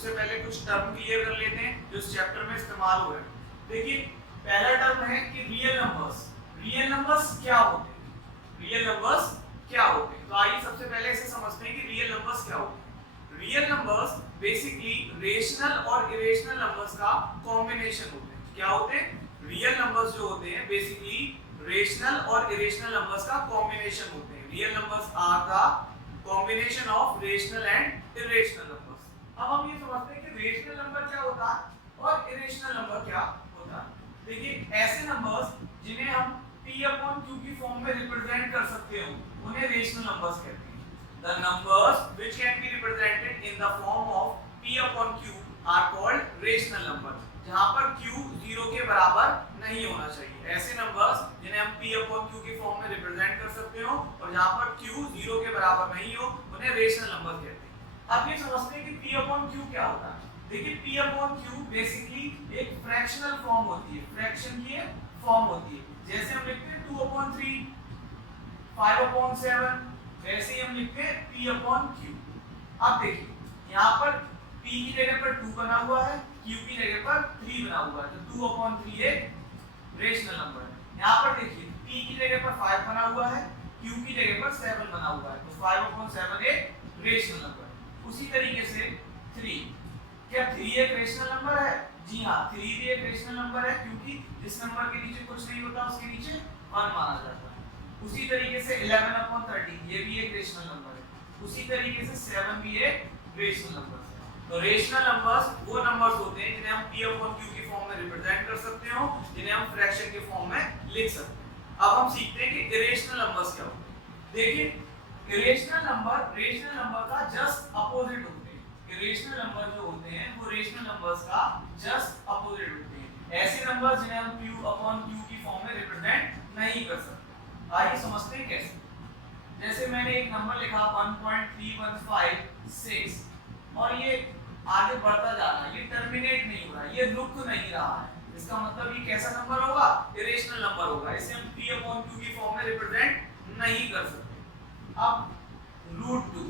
उससे पहले कुछ टर्म क्लियर कर लेते हैं जो इस चैप्टर में इस्तेमाल हो रहे हैं। देखिए पहला टर्म है कि रियल नंबर्स। रियल नंबर्स क्या होते हैं? रियल नंबर्स क्या होते हैं? तो आइए सबसे पहले इसे समझते हैं कि रियल नंबर्स क्या होते हैं। रियल नंबर्स बेसिकली रेशनल और इरेशनल नंबर्स का कॉम्बिनेशन होते हैं। क्या होते हैं? रियल नंबर्स जो होते हैं बेसिकली रेशनल और इरेशनल नंबर्स का कॉम्बिनेशन होते हैं। Real numbers are the combination of rational and irrational numbers. अब हम ये समझते हैं कि रेशनल नंबर क्या होता है और इरेशनल नंबर क्या होता है। देखिए ऐसे नंबर्स जिन्हें हम p अपॉन q की फॉर्म में रिप्रेजेंट कर सकते हो उन्हें रेशनल नंबर्स कहते हैं। The numbers which can be represented in the form of p upon q are called rational numbers. जहां पर q 0 के बराबर नहीं होना चाहिए। ऐसे नंबर्स जिन्हें हम p upon q की फॉर्म में रिप्रेजेंट कर सकते हो और जहां पर q 0 के बराबर नहीं हो उन्हें रेशनल नंबर कहते हैं। अब ये समझते हैं कि p upon q क्या होता है। देखिए p upon q बेसिकली एक फ्रैक्शनल फॉर्म होती है, फ्रैक्शन की फॉर्म होती है। जैसे हम लिखते हैं 2 upon 3, 5 upon 7, वैसे ही हम लिखते हैं p upon q। अब देखिए यहाँ पर p की जगह पर 2 बना हुआ है, q की जगह पर 3 बना हुआ है, तो 2 upon 3 एक रेशनल नंबर है। यहाँ पर देखिए p की जगह पर 5 बना हुआ है, q की जगह पर 7 बना हुआ है, तो 5 upon 7 एक रेशनल नंबर है। उसी तरीके से 3, क्या 3 एक रेशनल नंबर है? जी हाँ, 3 भी एक रेशनल नंबर है क्योंकि जिस नंबर के नीचे कुछ नहीं होता उसके नीचे 1 माना जाता है। उसी तरीके से 11 upon 13 ये भी एक रेशनल नंबर है। उसी तरीके से 7 भी एक रेशनल नंबर है। तो रेशनल नंबर्स वो नंबर्स होते हैं जिन्हें हम p upon q की फॉर्म में रिप्रेजेंट कर सकते हो, जिन्हें हम फ्रैक्शन के फॉर्म में लिख सकते हैं। अब हम सीखते हैं कि इरेशनल नंबर्स क्या होते हैं। देखिए इरेशनल नंबर रेशनल नंबर का जस्ट अपोजिट होते हैं। इरेशनल नंबर जो होते हैं वो रेशनल नंबर्स का जस्ट अपोजिट होते हैं। ऐसे नंबर्स जिन्हें हम q upon q की फॉर्म में रिप्रेजेंट नहीं कर सकते। आइए समझते हैं कैसे। जैसे मैंने एक नंबर लिखा 1.3156 और ये आगे बढ़ता जा रहा है, ये टर्मिनेट नहीं हो रहा है, ये रुक नहीं रहा है। इसका मतलब ये कैसा नंबर होगा? इरेशनल नंबर होगा। इसे हम p upon q की फॉर्म में रिप्रेजेंट नहीं कर सकते। अब √2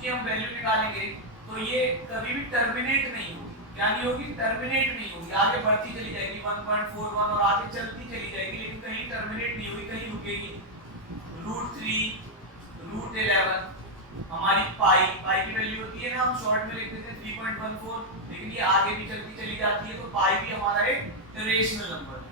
की हम वैल्यू निकालेंगे तो ये कभी भी टर्मिनेट नहीं होगी। क्या नहीं होगी? टर्मिनेट नहीं होगी, आगे बढ़ती चली जाएगी 1.41 और आगे चलती चली जाएगी, लेकिन कहीं टर्मिनेट नहीं होगी, कहीं रुकेगी। √3, √11 हमारी पाई की वैल्यू होती है ना, हम शॉर्ट में लिखते थे 3.14, लेकिन ये आगे भी चलती चली जाती है, तो पाई भी हमारा एक रेशनल नंबर है।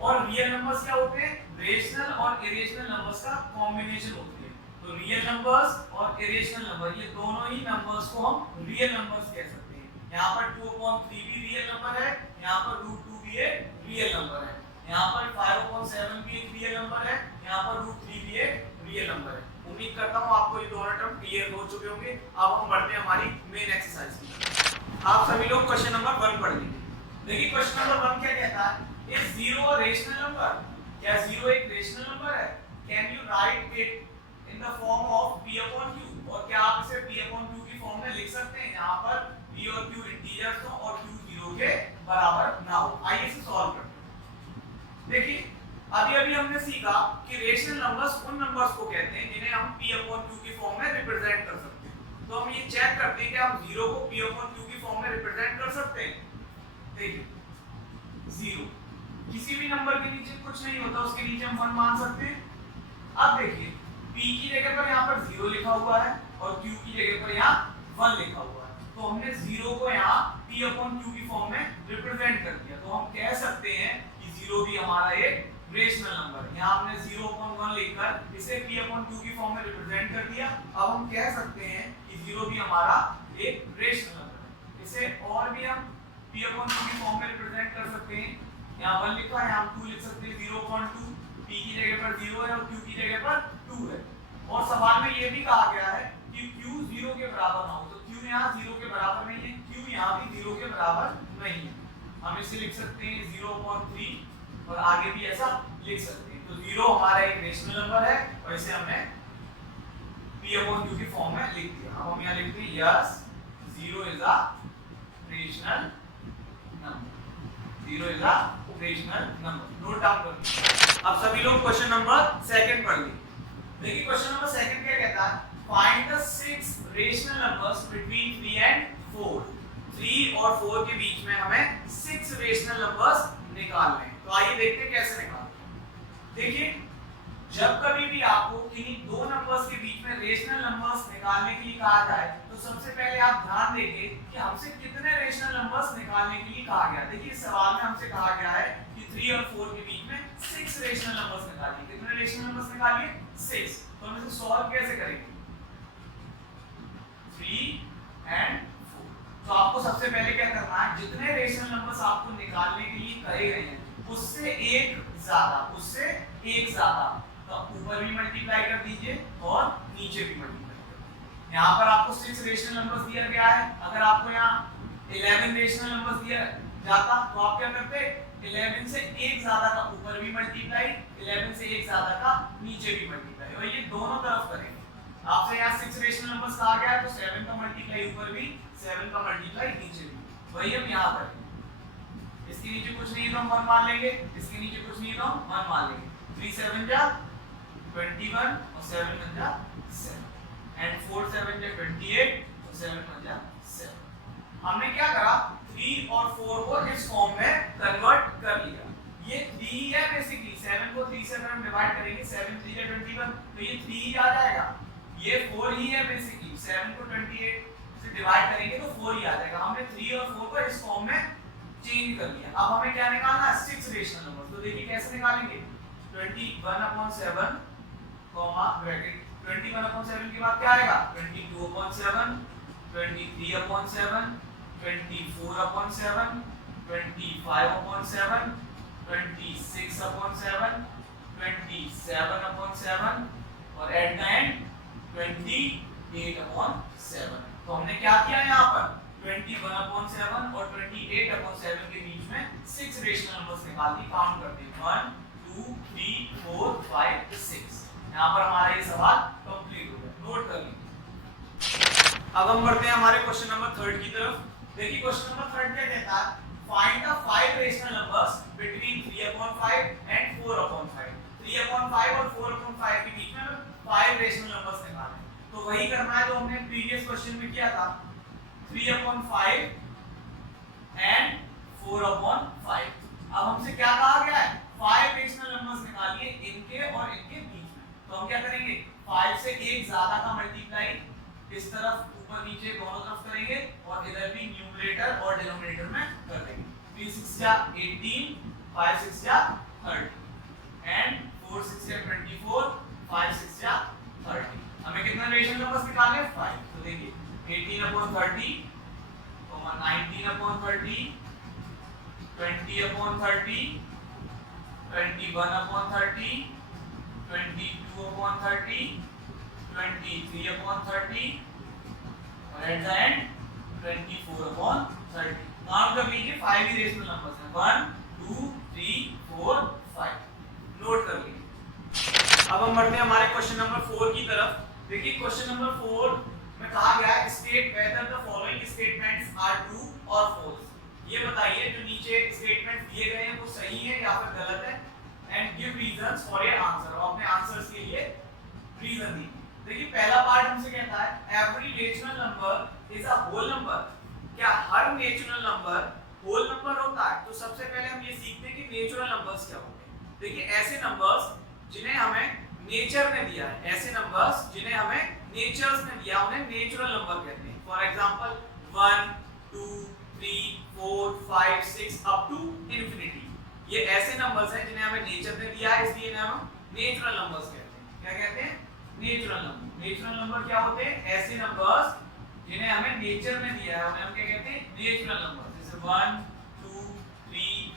और रियल नंबर्स क्या होते हैं? रेशनल और इरेशनल नंबर्स का कॉम्बिनेशन होते हैं। तो रियल नंबर्स और इरेशनल नंबर ये दोनों ही नंबर्स को हम रियल नंबर्स कह सकते हैं। यहाँ पर 2 upon 3 भी रियल नंबर है, यहाँ पर √2 भी एक रियल नंबर है, यहाँ पर 5 upon 7 भी एक रियल नंबर है, यहाँ पर √3 भी एक रियल नंबर है। उम्मीद करता हूँ आपको ये दोनों टर्म क्लियर हो चुके होंगे। अब हम बढ़ते हैं हमारी मेन एक्सरसाइज की। आप सभी लोग क्वेश्चन नंबर 1 पढ़ लीजिए। देखिए क्वेश्चन नंबर 1 क्या कहता है? Is 0 a rational number? क्या 0 एक रेशनल नंबर है? Can you right it in the form of p upon q? और क्या आप इसे p upon q की फॉर्म में लिख सकते हैं जहां पर p और q इंटीजर्स हो और q 0 के बराबर ना हो? आइए इसे सॉल्व करते हैं। देखिए अभी हमने सीखा कि रेशनल नंबर्स उन नंबर्स को कहते हैं जिन्हें हम p upon q की फॉर्म में रिप्रेजेंट कर सकते हैं। तो हम ये चेक करते हैं कि हम 0 को p upon q की फॉर्म में रिप्रेजेंट कर सकते हैं। देखिए 0 किसी भी नंबर के नीचे कुछ नहीं होता, उसके नीचे हम 1 मान सकते हैं। अब देखिए p की जगह पर यहाँ पर 0 लिखा हुआ है और q की जगह पर यहाँ 1 लिखा हुआ है, तो हमने 0 को यहाँ p upon q की फॉर्म में रिप्रेजेंट कर दिया। तो हम कह सकते हैं कि 0 भी हमारा एक रेशनल नंबर है। यहाँ हमने 0 upon 1 लिखकर इसे p upon q की फॉर्म में रिप्रेजेंट कर दिया। अब हम कह सकते हैं कि 0 भी हमारा एक रेशनल नंबर है। इसे और भी हम p upon q की फॉर्म में रिप्रेजेंट कर सकते हैं। यहाँ 1 लिखा है, यहाँ 2 लिख सकते हैं। 0 upon 2 p की जगह पर 0 है और q की जगह पर 2 है। और सवाल में ये भी कहा गया है कि q 0 के बराबर ना हो, तो q यहाँ 0 के बराबर नहीं है, q यहाँ भी 0 के बराबर नहीं है। हम इसे लिख सकते हैं 0 upon 3 और आगे भी ऐसा लिख सकते हैं। तो 0 हमारा एक रेशनल नंबर है और इसे हमने p upon q की फॉर्म में लिख दिया। अब हम यहाँ लिखते हैं yes 0 is a rational number. 0 is a rational number. Note down कर लीजिए। अब सभी लोग क्वेश्चन नंबर 2 पढ़ लीजिए। देखिए क्वेश्चन नंबर 2 क्या कहता है? Find the 6 rational numbers between 3 and 4, 3 और 4 के बीच में हमें 6 रेशनल नंबर्स निकालने हैं। तो आइए देखते हैं कैसे निकालते। देखिए जब कभी भी आपको किन्हीं दो नंबर्स के बीच में रेशनल नंबर्स निकालने के लिए कहा जाए तो सबसे पहले आप ध्यान देंगे कि हमसे कितने रेशनल नंबर्स निकालने के लिए कहा गया। देखिए इस सवाल में हमसे कहा गया है कि 3 और 4 के बीच में 6 रेशनल नंबर्स निकालिए। कितने रेशनल नंबर्स निकालिए? 6। तो हम इसे सॉल्व कैसे करेंगे? 3 एंड 4। तो आपको सबसे पहले क्या करना है, जितने रेशनल नंबर्स आपको निकालने के लिए कहे गए हैं उससे एक ज्यादा तो ऊपर भी मल्टीप्लाई कर दीजिए और नीचे भी मल्टीप्लाई कर दीजिए। यहाँ पर आपको 6 रेशनल नंबर्स दिया गया है। अगर आपको यहाँ 11 रेशनल नंबर्स दिया जाता तो आप क्या करते? 11 से एक ज्यादा का ऊपर भी मल्टीप्लाई, 11 से एक ज्यादा का नीचे भी मल्टीप्लाई, और ये दोनों तरफ करेंगे। आपसे यहाँ 6 रेशनल नंबर्स कहा गया है तो 7 का मल्टीप्लाई ऊपर भी, 7 का मल्टीप्लाई नीचे भी, वही हम यहाँ करेंगे। इसके नीचे कुछ नहीं तो हम 1 मान लेंगे, इसके नीचे कुछ नहीं तो हम 1 मान लेंगे। 3 7 जा 21 और 7 1 जा 7 एंड 4 7 जा 28 और 7 1 जा 7। हमने क्या करा, 3 और 4 को इस फॉर्म में कन्वर्ट कर लिया। ये 3 है बेसिकली, 7 को 3 से अगर हम डिवाइड करेंगे 7 3 जा 21 तो ये 3 ही आ जाएगा। ये 4 ही है बेसिकली, 7 को 28 से डिवाइड करेंगे तो 4 ही आ जाएगा। हमने 3 और 4 को इस फॉर्म में चेंज कर लिया। अब हमें क्या निकालना है? 6 रेशनल नंबर। तो देखिए कैसे निकालेंगे। 21/7 कॉमा ब्रैकेट 21/7 के बाद क्या आएगा? 22/7, 23/7, 24/7, 25/7, 26/7, 27/7 और एट द एंड 28/7। तो हमने क्या किया यहाँ पर? 21/7 और 28/7 के बीच में 6 रेशनल नंबर्स निकाल दी। काउंट करते हैं 1 2 3 4 5 6। यहाँ पर हमारा ये सवाल कंप्लीट हो गया। नोट कर लीजिए। अब हम बढ़ते हैं हमारे क्वेश्चन नंबर 3 की तरफ। देखिए क्वेश्चन नंबर 3 क्या कहता है? Find the 5 rational numbers between 3/5 and 4/5। 3/5 और 4/5 के बीच में 5 रेशनल नंबर्स निकालने। तो वही करना है जो हमने प्रीवियस क्वेश्चन में किया था, 3/5 एंड 4/5। अब हमसे क्या कहा गया है? 5 रेशनल नंबर्स निकालिए इनके और इनके बीच में। तो हम क्या करेंगे? 5 से एक ज्यादा का मल्टीप्लाई इस तरफ ऊपर नीचे दोनों तरफ करेंगे और इधर भी न्यूमरेटर और डिनोमिनेटर में कर देंगे। 3 6 जा 18, 5 6 जा 30 एंड 4 6 जा 24, 5 6 जा 30। हमें कितना रेशनल नंबर्स निकालने हैं? 5। तो देखिए 18/30, 19/30, 20/30, 21/30, 22/30, 23/30 और एट द एंड 24/30। काउंट कर लीजिए, 5 ही रेशनल नंबर्स हैं। 1 2 3 4 5। नोट कर लीजिए। अब हम बढ़ते हैं हमारे क्वेश्चन नंबर 4 की तरफ। देखिए क्वेश्चन नंबर 4 में कहा गया है state whether the following statements are true और फॉल्स। ये बताइए जो नीचे स्टेटमेंट दिए गए हैं वो सही है या फिर गलत है, and give reasons for your answer. और अपने आंसर्स के लिए रीजन दीजिए। देखिए पहला पार्ट हमसे कहता है every natural number is a whole number. क्या हर नेचुरल नंबर होल नंबर होता है? तो सबसे पहले हम ये सीखते हैं कि नेचुरल नंबर्स क्या होते हैं। देखिए ऐसे नंबर्स जिन्हें हमें नेचर ने दिया है, ऐसे नंबर्स जिन्हें हमें नेचर्स ने दिया उन्हें नेचुरल नंबर कहते हैं। For example 1 2 3 4 5 6 up to infinity. ये ऐसे नंबर्स हैं जिन्हें हमें नेचर ने दिया है, इसलिए इन्हें हम नेचुरल नंबर्स कहते हैं। क्या कहते हैं? Natural number. नेचुरल नंबर क्या होते हैं? ऐसे नंबर्स जिन्हें हमें नेचर ने दिया है उन्हें हम क्या कहते हैं? Natural number. जैसे 1 2 3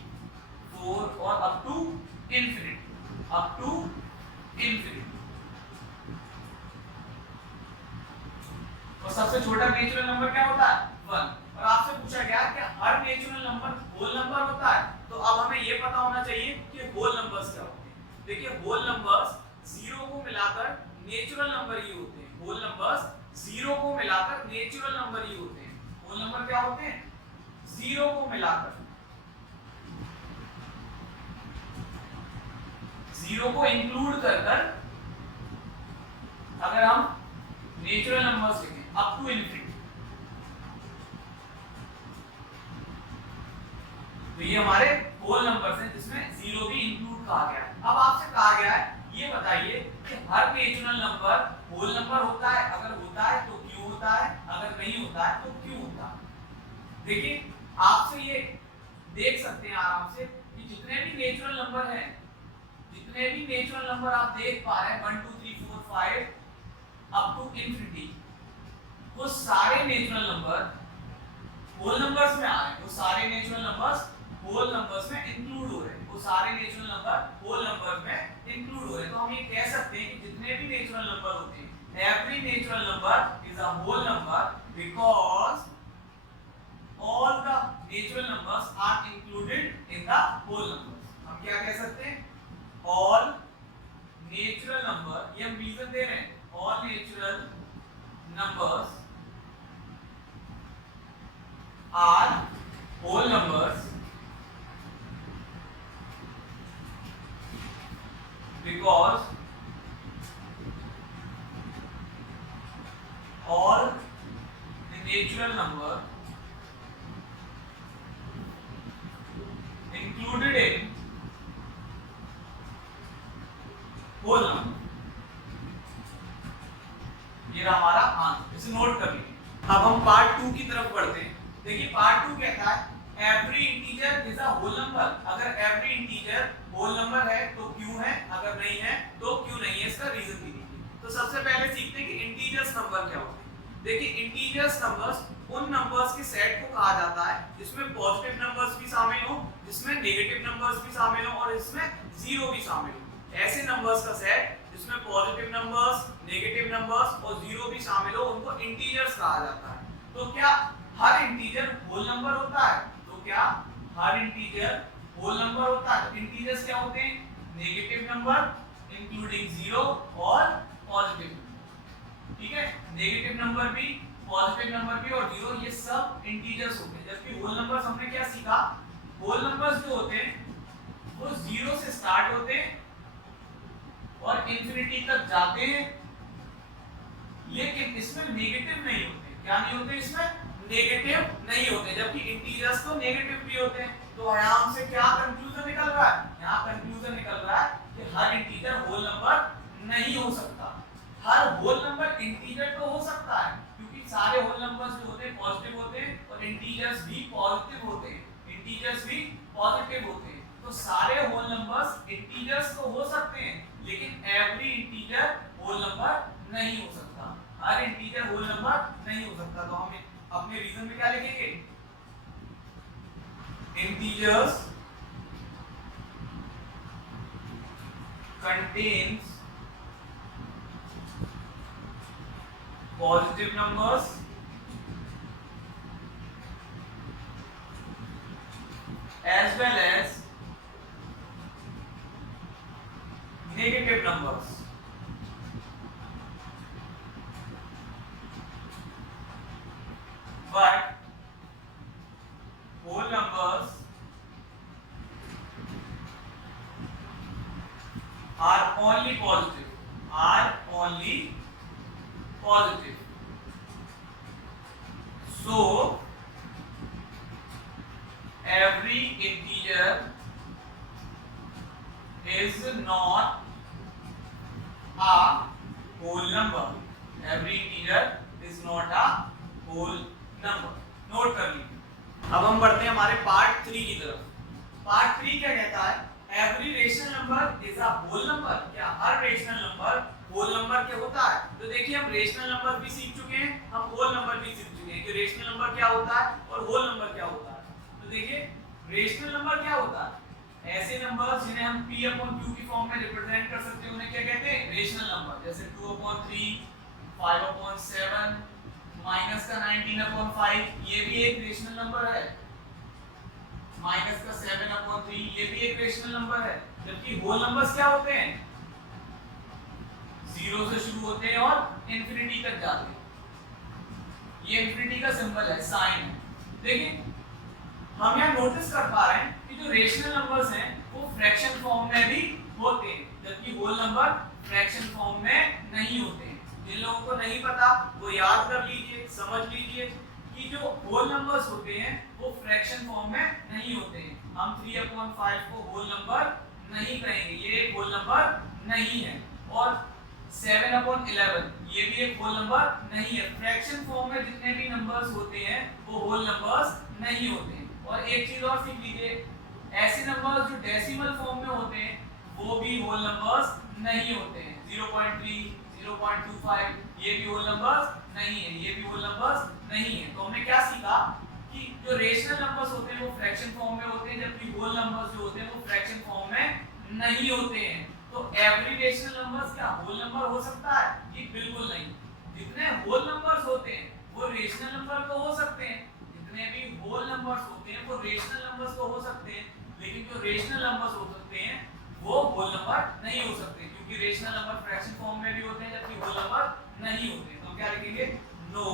4 और up to infinity, up to infinity. और सबसे छोटा नेचुरल नंबर क्या होता है? 1। और आपसे पूछा गया कि हर नेचुरल नंबर होल नंबर होता है, तो अब हमें यह पता होना चाहिए कि होल नंबर्स क्या होते हैं। देखिए होल नंबर्स 0 को मिलाकर नेचुरल नंबर ही होते हैं। होल नंबर्स 0 को मिलाकर नेचुरल नंबर ही होते हैं। होल नंबर क्या होते हैं? 0 को मिलाकर, 0 को इंक्लूड कर अगर हम नेचुरल नंबर्स लिखें अप टू इंफिनिटी, तो ये हमारे होल नंबर्स हैं जिसमें जीरो भी इंक्लूड कहा गया है। अब आपसे कहा गया है ये बताइए कि हर नेचुरल नंबर होल नंबर होता है, अगर होता है तो क्यों होता है, अगर नहीं होता है तो क्यों होता है। देखिए आपसे ये देख सकते हैं आराम से कि जितने भी नेचुरल नंबर हैं, जितने भी नेचुरल नंबर आप देख पा रहे हैं 1 2 3 4 5 अप टू इंफिनिटी, वो सारे नेचुरल नंबर होल नंबर्स में आ रहे हैं, वो सारे नेचुरल नंबर्स होल नंबर्स में इंक्लूड हो रहे हैं, वो सारे नेचुरल नंबर होल नंबर में इंक्लूड हो रहे हैं। तो हम ये कह सकते हैं कि जितने भी नेचुरल नंबर होते हैं, every natural number is a whole number because all the natural numbers are included in the whole numbers। हम क्या कह सकते हैं, all natural number, ये हम रीजन दे रहे हैं, all natural numbers are whole numbers because all the natural number included in whole number। ये रहा हमारा आंसर, इसे नोट कर लीजिए। अब हम पार्ट 2 की तरफ बढ़ते हैं। देखिए पार्ट 2 कहता है every integer is a whole number. अगर एवरी इंटीजर होल नंबर है तो क्यों है, अगर नहीं है तो क्यों नहीं है, इसका रीजन भी दीजिए। तो सबसे पहले सीखते हैं कि इंटीजर्स नंबर क्या होते हैं। देखिए इंटीजर्स नंबर्स उन नंबर्स के सेट को कहा जाता है जिसमें पॉजिटिव नंबर्स भी शामिल हो, जिसमें नेगेटिव नंबर्स भी शामिल हो और इसमें जीरो भी शामिल हो। ऐसे नंबर्स का सेट जिसमें पॉजिटिव नंबर्स, नेगेटिव नंबर्स और जीरो भी शामिल हो, उनको इंटीजर्स कहा जाता है। तो क्या हर इंटीजर होल नंबर होता है, तो क्या हर इंटीजर होल नंबर होता है। तो इंटीजर्स क्या होते हैं, नेगेटिव नंबर इंक्लूडिंग जीरो और पॉजिटिव, ठीक है, नेगेटिव नंबर भी, पॉजिटिव नंबर भी और जीरो, ये सब इंटीजर्स होते हैं। जबकि होल नंबर्स हमने क्या सीखा, होल नंबर्स जो होते हैं वो जीरो से स्टार्ट होते हैं और इंफिनिटी तक जाते हैं, लेकिन इसमें नेगेटिव नहीं होते। क्या नहीं होते, इसमें नेगेटिव नहीं होते, जबकि इंटीजर्स तो नेगेटिव भी होते हैं। तो यहां से क्या कंक्लूजन निकल रहा है, यहाँ कंक्लूजन निकल रहा है कि हर इंटीजर होल नंबर नहीं हो सकता। हर होल नंबर इंटीजर तो हो सकता है क्योंकि सारे होल नंबर्स जो होते हैं पॉजिटिव होते हैं और इंटीजर्स भी पॉजिटिव होते हैं, इंटीजर्स भी पॉजिटिव होते हैं। तो सारे होल नंबर्स इंटीजर्स तो हो सकते हैं, लेकिन एवरी इंटीजर होल नंबर नहीं हो सकता, हर इंटीजर होल नंबर नहीं हो सकता। तो हमें अपने रीजन में क्या लिखेंगे, integers contains positive numbers as well as negative numbers। But whole numbers are only positive, are only positive। So every integer is not a whole number, every integer is not a whole number। Note कर लीजिए। अब हम बढ़ते हैं हमारे part 3 की तरफ। Part 3 क्या कहता है, every rational number is a whole number. क्या हर रेशनल नंबर होल नंबर क्या होता है। तो देखिए हम रेशनल नंबर भी सीख चुके हैं, हम होल नंबर भी सीख चुके हैं कि रेशनल नंबर क्या होता है और होल नंबर क्या होता है। तो देखिए रेशनल नंबर क्या होता है, ऐसे नंबर्स जिन्हें हम p/q की फॉर्म में रिप्रेजेंट कर सकते हैं उन्हें क्या कहते हैं, रेशनल नंबर। जैसे 2/3, 5/7, माइनस का 19/5, ये भी एक रेशनल नंबर है। माइनस का 7/3, ये भी एक रेशनल नंबर है। जबकि होल नंबर्स क्या होते हैं, जीरो से शुरू होते हैं और इंफिनिटी तक जाते हैं। ये इंफिनिटी का सिंबल है, साइन है। देखिए हम यहाँ नोटिस कर पा रहे हैं कि जो रेशनल नंबर्स हैं वो फ्रैक्शन फॉर्म में भी होते हैं, जबकि होल नंबर फ्रैक्शन फॉर्म में नहीं होते हैं। जिन लोगों को नहीं पता वो याद कर लीजिए, समझ लीजिए कि जो होल नंबर्स होते हैं वो फ्रैक्शन फॉर्म में नहीं होते हैं। हम 3/5 को होल नंबर नहीं कहेंगे, ये एक होल नंबर नहीं है। और 7/11 ये भी एक होल नंबर नहीं है। फ्रैक्शन फॉर्म में जितने भी नंबर्स होते हैं वो होल नंबर्स नहीं होते हैं। और एक चीज और सीख लीजिए, ऐसे नंबर्स जो डेसिमल फॉर्म में होते हैं वो भी होल नंबर्स नहीं होते हैं। 0.3, 0.25 ये भी होल नंबर्स नहीं है, ये भी होल नंबर्स नहीं है। तो हमने क्या सीखा कि जो रेशनल नंबर्स होते हैं वो फ्रैक्शन फॉर्म में होते हैं, जबकि होल नंबर्स जो होते हैं वो फ्रैक्शन फॉर्म में नहीं होते हैं। तो एवरी रेशनल नंबर्स क्या होल नंबर हो सकता है? ये बिल्कुल नहीं। जितने होल नंबर्स होते हैं वो रेशनल नंबर तो हो सकते हैं, जितने भी होल नंबर्स होते हैं वो रेशनल नंबर्स तो हो सकते हैं, लेकिन जो रेशनल नंबर्स हो सकते हैं वो होल नंबर नहीं हो सकते, क्योंकि रेशनल नंबर फ्रैक्शन फॉर्म में भी होते हैं जबकि होल नंबर नहीं होते। तो क्या लिखेंगे? Know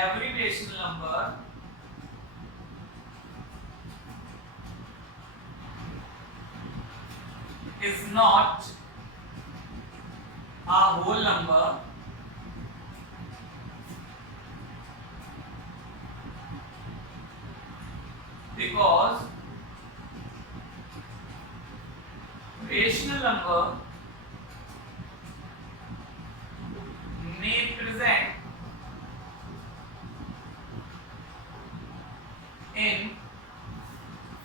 every rational number is not a whole number because rational number may present in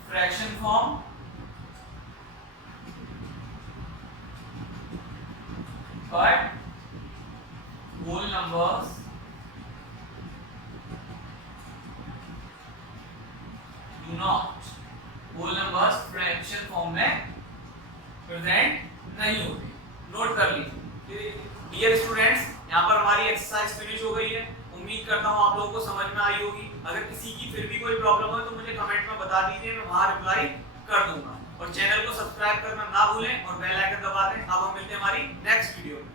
fraction form but whole numbers do not, whole numbers fraction form में प्रेजेंट नहीं होते। नोट कर लीजिए। डियर स्टूडेंट्स, यहाँ पर हमारी एक्सरसाइज फिनिश हो गई है। उम्मीद करता हूँ आप लोगों को समझ में आई होगी। अगर किसी की फिर भी कोई प्रॉब्लम हो तो मुझे कमेंट में बता दीजिए, मैं वहाँ रिप्लाई कर दूंगा। और चैनल को सब्सक्राइब करना ना भूलें और बेल आइकन दबा दें। अब हम मिलते हैं हमारी नेक्स्ट वीडियो में।